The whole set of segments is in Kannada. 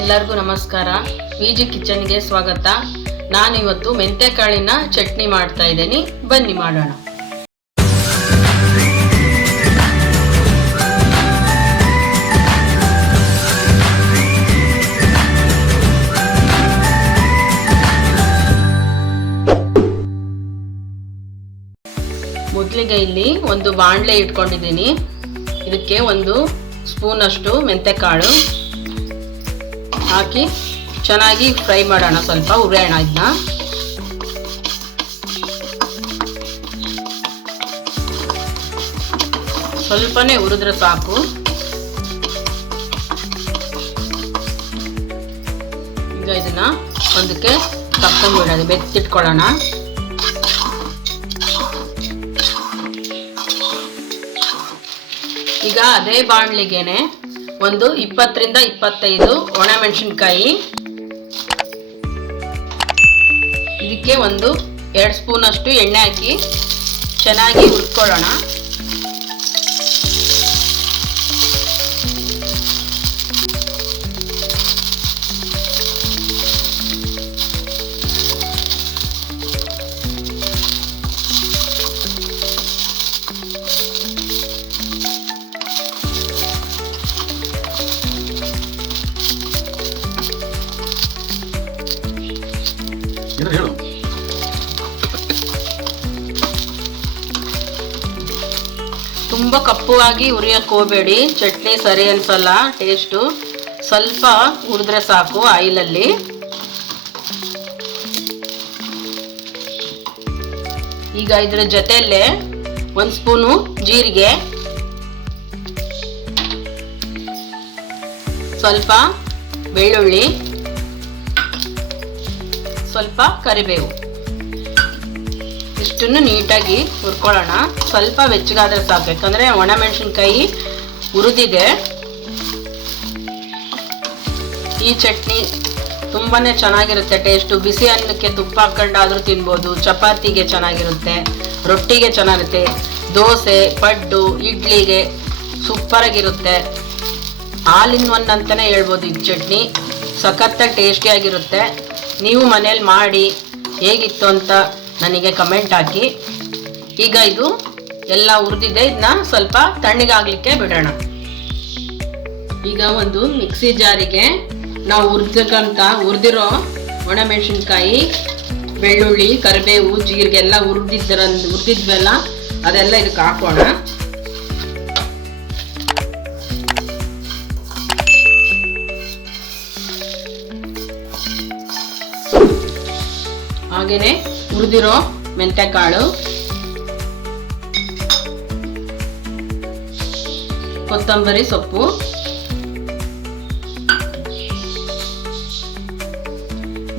ಎಲ್ಲರಿಗೂ ನಮಸ್ಕಾರ. ವಿಜಿ ಕಿಚನ್ಗೆ ಸ್ವಾಗತ. ನಾನಿವತ್ತು ಮೆಂತೆಕಾಳಿನ ಚಟ್ನಿ ಮಾಡ್ತಾ ಇದ್ದೀನಿ. ಬನ್ನಿ ಮಾಡೋಣ. ಮೊದಲಿಗೆ ಇಲ್ಲಿ ಒಂದು ಬಾಣಲೆ ಇಟ್ಕೊಂಡಿದ್ದೀನಿ. ಇದಕ್ಕೆ ಒಂದು ಸ್ಪೂನ್ ಅಷ್ಟು ಮೆಂತೆಕಾಳು. ಹಾಕಿ ಚೆನ್ನಾಗಿ ಫ್ರೈ ಮಾಡೋಣ ಸ್ವಲ್ಪ ಉರಿಯೋಣ ಇದನ್ನ. ಸ್ವಲ್ಪನೇ ಉರಿದ್ರೆ ಸಾಕು. ಈಗ ಇದನ್ನ ಒಂದಕ್ಕೆ ತಕ್ಕೊಂಡ್ಬಿಡೋದು ಬೆತ್ತಿಟ್ಕೊಳ್ಳೋಣ ಈಗ ಅದೇ ಬಾಣಲಿಗೆನೆ ಒಂದು ಇಪ್ಪತ್ತರಿಂದ ಇಪ್ಪತ್ತೈದು ಒಣಮೆಣಸಿನ್ಕಾಯಿ. ಇದಕ್ಕೆ ಒಂದು ಎರಡು ಸ್ಪೂನ್ ಅಷ್ಟು ಎಣ್ಣೆ ಹಾಕಿ ಚೆನ್ನಾಗಿ ಹುರ್ಕೊಳ್ಳೋಣ. ಏನು ಹೇಳು. ತುಂಬ ಕಪ್ಪುವಾಗಿ ಹುರಿಯಕ್ಕೆ ಹೋಗಬೇಡಿ. ಚಟ್ನಿ ಸರಿ ಅನ್ಸಲ್ಲ ಟೇಸ್ಟು ಸ್ವಲ್ಪ ಹುರಿದ್ರೆ ಸಾಕು ಆಯಿಲಲ್ಲಿ. ಈಗ ಇದ್ರ ಜೊತೆಯಲ್ಲೇ ಒಂದು ಸ್ಪೂನು ಜೀರಿಗೆ. ಸ್ವಲ್ಪ ಬೆಳ್ಳುಳ್ಳಿ. ಸ್ವಲ್ಪ ಕರಿಬೇವು. ಇಷ್ಟನ್ನು ನೀಟಾಗಿ ಹುರ್ಕೊಳ್ಳೋಣ. ಸ್ವಲ್ಪ ಬೆಚ್ಚಗಾದ್ರೆ ಸಾಕು. ಯಾಕಂದರೆ ಒಣಮೆಣಸಿನ್ಕಾಯಿ ಹುರಿದಿದೆ. ಈ ಚಟ್ನಿ ತುಂಬಾ ಚೆನ್ನಾಗಿರುತ್ತೆ. ಟೇಸ್ಟು. ಬಿಸಿ ಅನ್ನಕ್ಕೆ ತುಪ್ಪ ಹಾಕೊಂಡಾದ್ರೂ ತಿನ್ಬೋದು. ಚಪಾತಿಗೆ ಚೆನ್ನಾಗಿರುತ್ತೆ. ರೊಟ್ಟಿಗೆ ಚೆನ್ನಾಗಿರುತ್ತೆ. ದೋಸೆ, ಪಡ್ಡು, ಇಡ್ಲಿಗೆ ಸೂಪರಾಗಿರುತ್ತೆ. ಹಾಲಿನ ಒನ್ ಅಂತಲೇ ಹೇಳ್ಬೋದು ಈ ಚಟ್ನಿ. ಸಖತ್ತಾಗಿ ಟೇಸ್ಟಿಯಾಗಿರುತ್ತೆ. ನೀವು ಮನೇಲಿ ಮಾಡಿ ಹೇಗಿತ್ತು ಅಂತ ನನಗೆ ಕಮೆಂಟ್ ಹಾಕಿ. ಈಗ ಇದು ಎಲ್ಲ ಹುರಿದಿದೆ ಇದನ್ನ ಸ್ವಲ್ಪ ತಣ್ಣಗಾಗಲಿಕ್ಕೆ ಬಿಡೋಣ. ಈಗ ಒಂದು ಮಿಕ್ಸಿ ಜಾರಿಗೆ ನಾವು ಹುರಿದಕ್ಕಂತ ಹುರಿದಿರೋ ಒಣಮೆಣಸಿನ್ಕಾಯಿ, ಬೆಳ್ಳುಳ್ಳಿ, ಕರಿಬೇವು ಜೀರಿಗೆ ಎಲ್ಲ ಹುರಿದಿದ್ದರ ಹುರಿದಿದ್ವಲ್ಲ ಅದೆಲ್ಲ ಇದಕ್ಕೆ ಹಾಕೋಣ. ಹಾಗೆಯೇ ಮೆಂತ್ಯ ಕಾಳು ಕೊತ್ತಂಬರಿ ಸೊಪ್ಪು.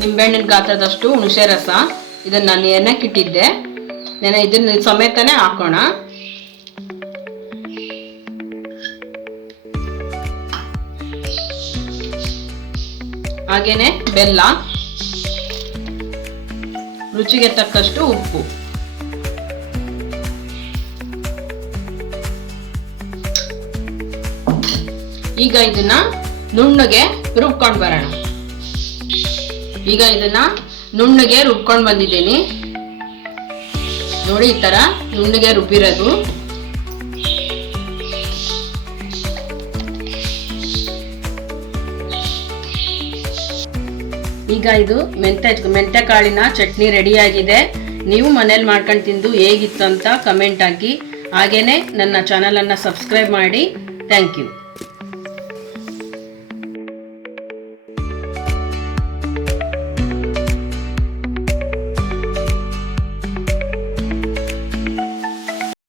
ನಿಂಬೆಹಣ್ಣಿನ ಗಾತ್ರದಷ್ಟು ಹುಣಸೆ ರಸ ಇದನ್ನ ನಾನು ಎಣ್ಣೆಕ್ಕಿಟ್ಟಿದ್ದೆ ನೆನೆ ಇದನ್ನ ಸಮೇತನೇ ಹಾಕೋಣ. ಹಾಗೇನೆ ಬೆಲ್ಲ. ರುಚಿಗೆ ತಕ್ಕಷ್ಟು ಉಪ್ಪು. ಈಗ ಇದನ್ನ ನುಣ್ಣಗೆ ರುಬ್ಕೊಂಡು ಬರೋಣ. ಈಗ ಇದನ್ನ ನುಣ್ಣಗೆ ರುಬ್ಕೊಂಡು ಬಂದಿದ್ದೀನಿ. ನೋಡಿ ಈ ತರ ನುಣ್ಣಗೆ ರುಬ್ಬಿರೋದು. ಈಗ ಇದು ಮೆಂತೆ ಕಾಳಿನ ಚಟ್ನಿ ರೆಡಿಯಾಗಿದೆ. ನೀವು ಮನೇಲಿ ಮಾಡ್ಕೊಂಡು ತಿಂದು ಹೇಗಿತ್ತು ಅಂತ ಕಮೆಂಟ್ ಹಾಕಿ. ಹಾಗೇನೆ ನನ್ನ ಚಾನಲನ್ನು ಸಬ್ಸ್ಕ್ರೈಬ್ ಮಾಡಿ. Thank you